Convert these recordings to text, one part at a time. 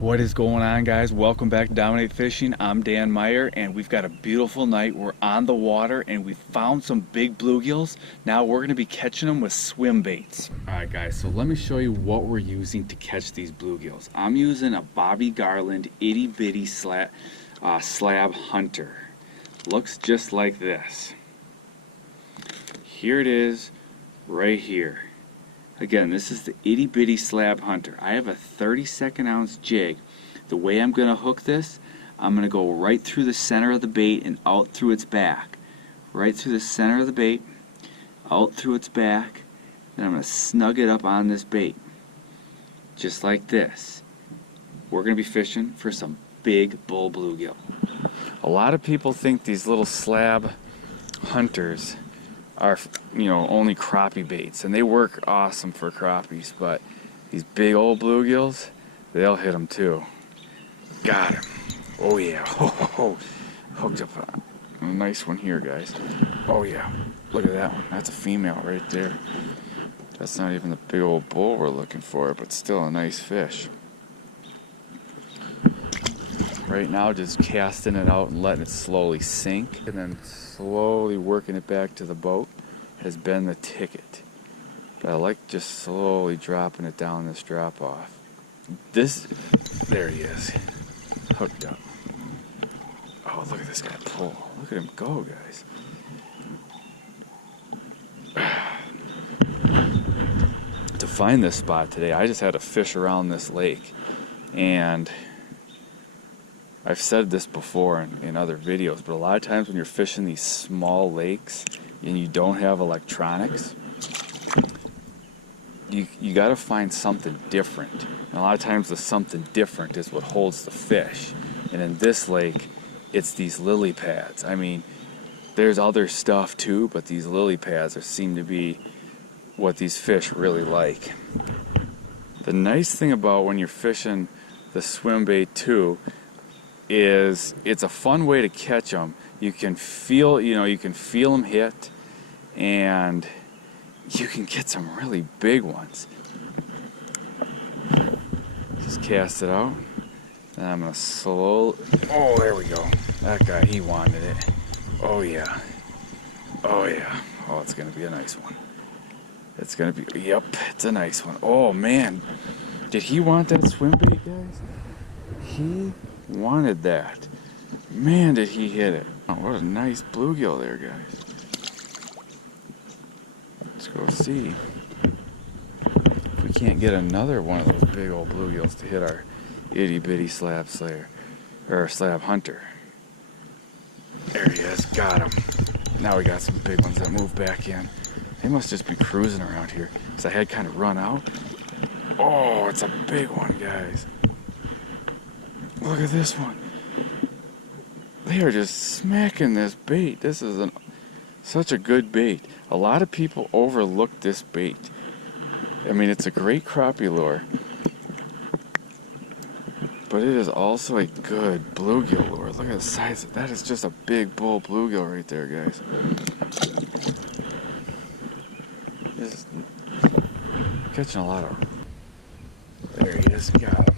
What is going on, guys? Welcome back to Dominate Fishing. I'm Dan Meyer, and we've got a beautiful night. We're on the water and we found some big bluegills. Now we're going to be catching them with swim baits. Alright guys, so let me show you what we're using to catch these bluegills. I'm using a Bobby Garland itty bitty slab hunter. Looks just like this. Here it is right here. Again, this is the itty bitty slab hunter. I have a 32nd ounce jig. The way I'm going to hook this, I'm going to go right through the center of the bait and out through its back. Right through the center of the bait, out through its back, then I'm going to snug it up on this bait. Just like this. We're going to be fishing for some big bull bluegill. A lot of people think these little slab hunters are, only crappie baits, and they work awesome for crappies, but these big old bluegills, they'll hit them too. Got him. Oh yeah. Hooked up a nice one here, guys. Oh yeah. Look at that one. That's a female right there. That's not even the big old bull we're looking for, but still a nice fish. Right now, just casting it out and letting it slowly sink, and then slowly working it back to the boat has been the ticket. But I like just slowly dropping it down this drop off. There he is, hooked up. Oh, look at this guy pull. Look at him go, guys. To find this spot today, I just had to fish around this lake, and I've said this before in other videos, but a lot of times when you're fishing these small lakes and you don't have electronics, you got to find something different. And a lot of times the something different is what holds the fish. And in this lake, it's these lily pads. I mean, there's other stuff too, but these lily pads seem to be what these fish really like. The nice thing about when you're fishing the swim bait too is it's a fun way to catch them. You can feel them hit, and you can get some really big ones. Just cast it out, and I'm gonna oh, there we go. That guy, he wanted it. Oh yeah. Oh yeah. Oh, it's gonna be a nice one. It's gonna be, yep, it's a nice one. Oh man, did he want that swim bait, guys? He wanted that. Man, did he hit it. Oh, what a nice bluegill there, guys. Let's go see if we can't get another one of those big old bluegills to hit our itty bitty slab slayer, or slab hunter. There he is, got him. Now we got some big ones that move back in. They must just be cruising around here, because I had kind of run out. Oh, it's a big one, guys. Look at this one. They are just smacking this bait. This is such a good bait. A lot of people overlook this bait. I mean, it's a great crappie lure, but it is also a good bluegill lure. Look at the size of that. Is just a big bull bluegill right there, guys. Just catching a lot of. There he is. Got him.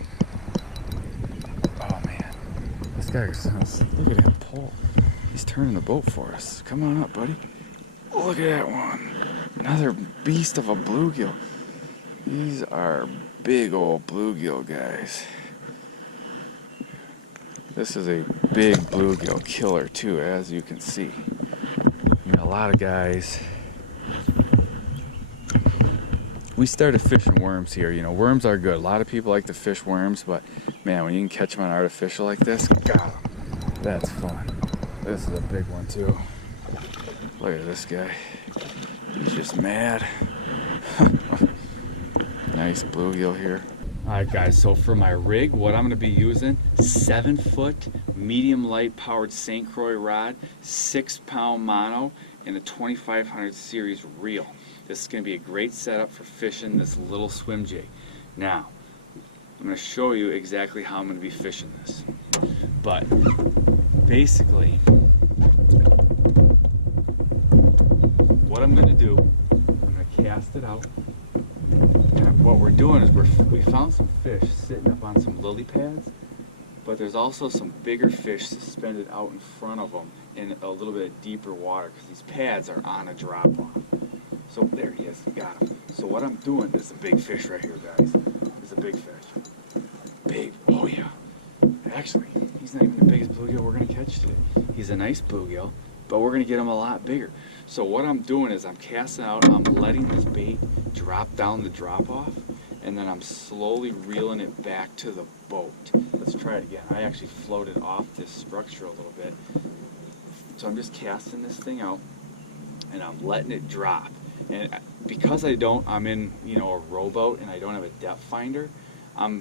Look at him pull. He's turning the boat for us. Come on up, buddy. Look at that one. Another beast of a bluegill. These are big old bluegill, guys. This is a big bluegill killer too, as you can see. A lot of guys, we started fishing worms here. Worms are good. A lot of people like to fish worms, but man, when you can catch them on artificial like this, got them. That's fun. This is a big one too. Look at this guy. He's just mad. Nice bluegill here. Alright guys, so for my rig, what I'm going to be using, 7-foot medium light powered St. Croix rod, 6-pound mono, and a 2500 series reel. This is going to be a great setup for fishing this little swim jig. Now, I'm going to show you exactly how I'm going to be fishing this. But basically, what I'm going to do, I'm going to cast it out, and I'm what we're doing is we found some fish sitting up on some lily pads, but there's also some bigger fish suspended out in front of them in a little bit deeper water because these pads are on a drop off. So there he is, got him. So what I'm doing, this is a big fish right here, guys. This is a big fish. Big, oh yeah. Actually, he's not even the biggest bluegill we're gonna catch today. He's a nice bluegill, but we're gonna get him a lot bigger. So what I'm doing is I'm casting out, I'm letting this bait drop down the drop off, and then I'm slowly reeling it back to the boat. Let's try it again. I actually floated off this structure a little bit. So I'm just casting this thing out, and I'm letting it drop. And because I'm in, a rowboat and I don't have a depth finder,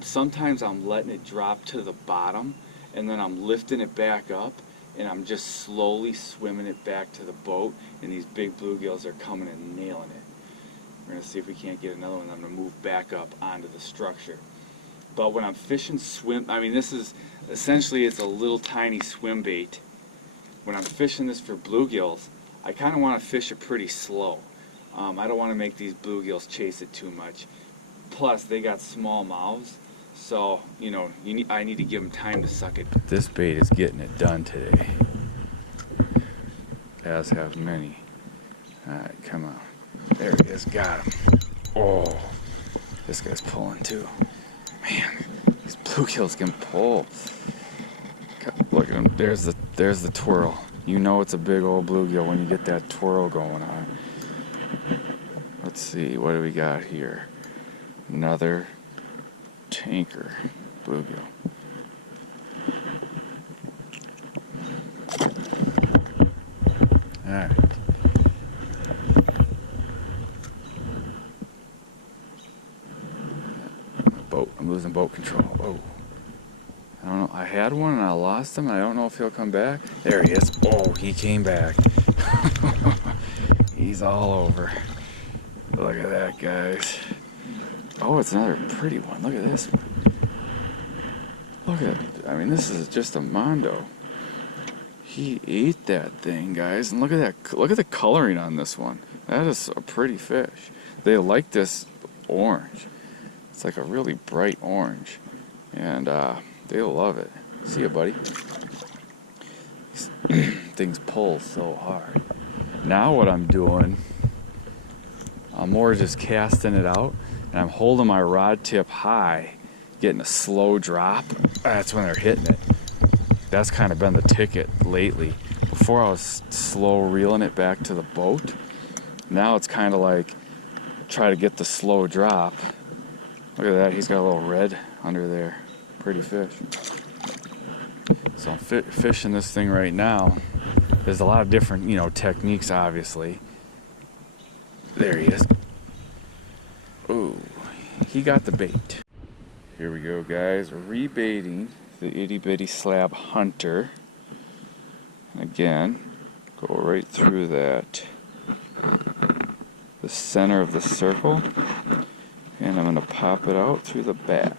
sometimes I'm letting it drop to the bottom, and then I'm lifting it back up, and I'm just slowly swimming it back to the boat, and these big bluegills are coming and nailing it. We're gonna see if we can't get another one. I'm gonna move back up onto the structure. But when I'm fishing this is essentially, it's a little tiny swim bait. When I'm fishing this for bluegills, I kind of want to fish it pretty slow. I don't want to make these bluegills chase it too much. Plus, they got small mouths, so I need to give them time to suck it. This bait is getting it done today, as have many. All right, come on. There he is, got him. Oh, this guy's pulling too. Man, these bluegills can pull. Look at him. There's the twirl. You know it's a big old bluegill when you get that twirl going on. Let's see, what do we got here? Another tanker bluegill. All right. I'm losing boat control. Oh. I don't know. I had one and I lost him. I don't know if he'll come back. There he is. Oh, he came back. He's all over. Look at that, guys. Oh, it's another pretty one. Look at this one. Look at, this is just a mondo. He ate that thing, guys. And look at that. Look at the coloring on this one. That is a pretty fish. They like this orange. It's like a really bright orange. And they love it. See ya, buddy. Things pull so hard. Now what I'm doing, I'm more just casting it out, and I'm holding my rod tip high, getting a slow drop. That's when they're hitting it. That's kind of been the ticket lately. Before I was slow reeling it back to the boat. Now it's kind of like try to get the slow drop. Look at that, he's got a little red under there. Pretty fish. So I'm fishing this thing right now. There's a lot of different, techniques, obviously. There he is. Ooh, he got the bait. Here we go, guys. Rebaiting the itty bitty slab hunter. And again, go right through that, the center of the circle, and I'm gonna pop it out through the back.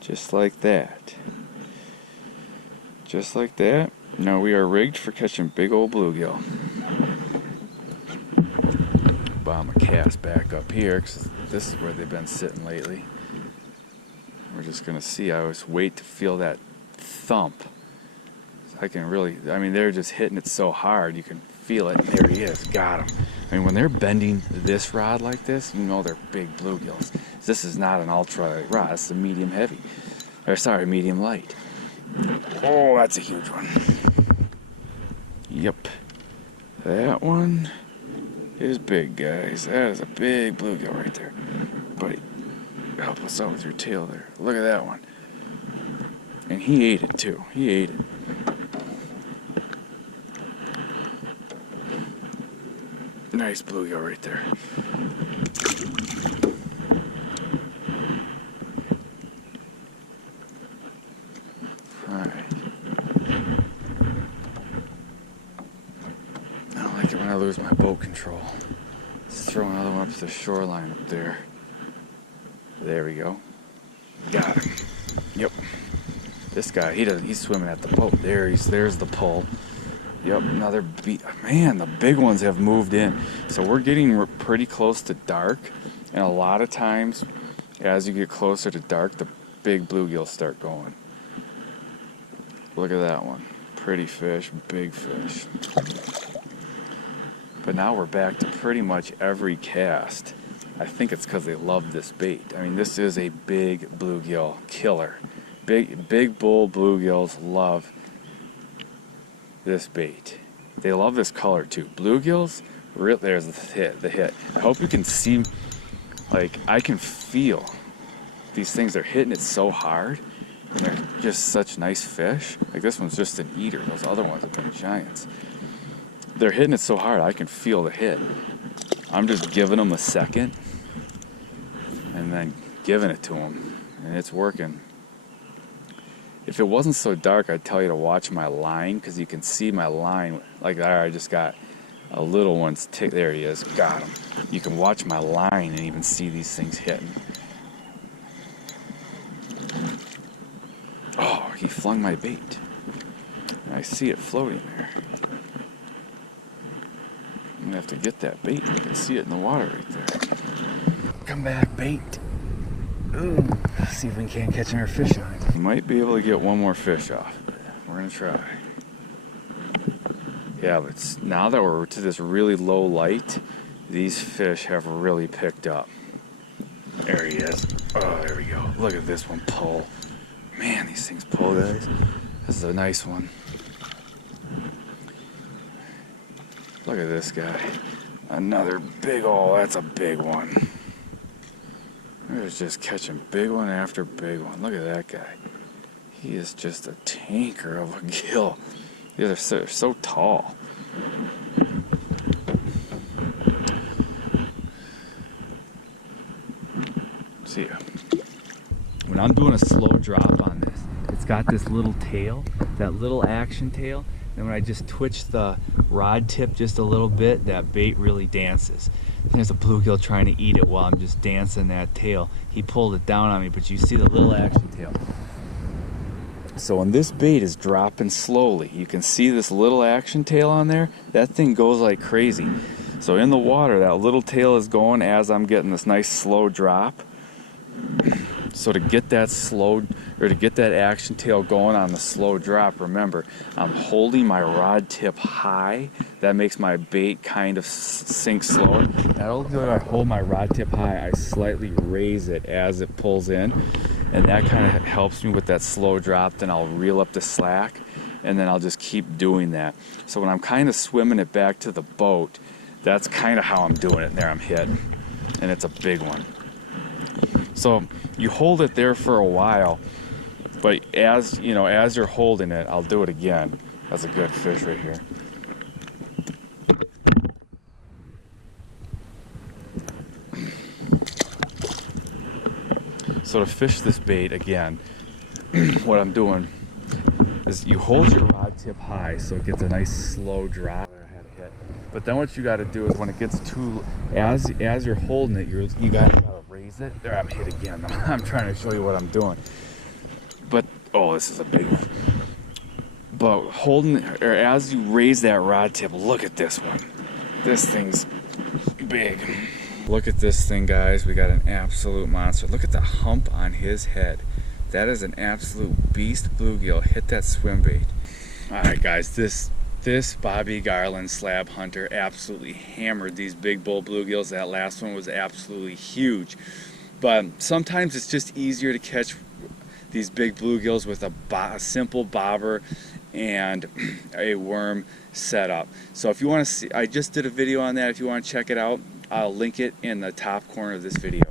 Just like that. Just like that. Now we are rigged for catching big old bluegill. Bomb a cast back up here, because this is where they've been sitting lately. We're just going to see. I always wait to feel that thump. So I can really, they're just hitting it so hard, you can feel it. There he is, got him. When they're bending this rod like this, they're big bluegills. This is not an ultra rod, it's a medium heavy. Or sorry, medium light. Oh, that's a huge one. Yep. That one is big, guys. That is a big bluegill right there. Buddy, help us out with your tail there. Look at that one. And he ate it too. He ate it. Nice bluegill right there. Alright. I don't like it when I lose my boat control. Let's throw another one up to the shoreline up there. There we go. Got him. Yep. This guy, he's swimming at the boat. There's the pull. Yep, another man, the big ones have moved in. So we're getting pretty close to dark, And a lot of times, as you get closer to dark, the big bluegills start going. Look at that one. Pretty fish, big fish. But now we're back to pretty much every cast. I think it's because they love this bait. I mean, this is a big bluegill killer. Big bull bluegills love this bait. They love this color too. Bluegills, there's the hit. I hope you can see, like, I can feel these things. They're hitting it so hard, and they're just such nice fish. Like, this one's just an eater. Those other ones have been giants. They're hitting it so hard, I can feel the hit. I'm just giving them a second, and then giving it to them, and it's working. If it wasn't so dark, I'd tell you to watch my line, because you can see my line. Like there, I just got a little one. There he is. Got him. You can watch my line and even see these things hitting. Oh, he flung my bait. And I see it floating there. I'm gonna have to get that bait. You can see it in the water right there. Come back, bait. Ooh, let's see if we can't catch another fish on it. Might be able to get one more fish off. We're gonna try. Yeah, but now that we're to this really low light, these fish have really picked up. There he is. Oh, there we go. Look at this one pull. Man, these things pull, guys. This is a nice one. Look at this guy. Another big, oh, that's a big one. There's just catching big one after big one. Look at that guy. He is just a tanker of a gill. These are so tall. See ya. When I'm doing a slow drop on this, it's got this little tail, that little action tail. And when I just twitch the rod tip just a little bit, that bait really dances. There's a bluegill trying to eat it while I'm just dancing that tail. He pulled it down on me, but you see the little action tail. So when this bait is dropping slowly, you can see this little action tail on there. That thing goes like crazy. So in the water, that little tail is going as I'm getting this nice slow drop. So to get that to get that action tail going on the slow drop, remember, I'm holding my rod tip high. That makes my bait kind of sink slower. Not only do I hold my rod tip high, I slightly raise it as it pulls in. And that kind of helps me with that slow drop. Then I'll reel up the slack, and then I'll just keep doing that. So when I'm kind of swimming it back to the boat, that's kind of how I'm doing it. There I'm hitting, and it's a big one. So you hold it there for a while, but as you know, as you're holding it, I'll do it again. That's a good fish right here. So to fish this bait again, what I'm doing is you hold your rod tip high so it gets a nice slow drop. But then what you got to do is when it gets too, as you're holding it, you got to raise it. There, I'm hit again. I'm trying to show you what I'm doing. But oh, this is a big one. But holding, or as you raise that rod tip, look at this one. This thing's big. Look at this thing, guys. We got an absolute monster. Look at the hump on his head. That is an absolute beast bluegill. Hit that swim bait. All right, guys. This Bobby Garland slab hunter absolutely hammered these big bull bluegills. That last one was absolutely huge. But sometimes it's just easier to catch these big bluegills with a simple bobber and a worm setup. So if you want to see, I just did a video on that. If you want to check it out, I'll link it in the top corner of this video.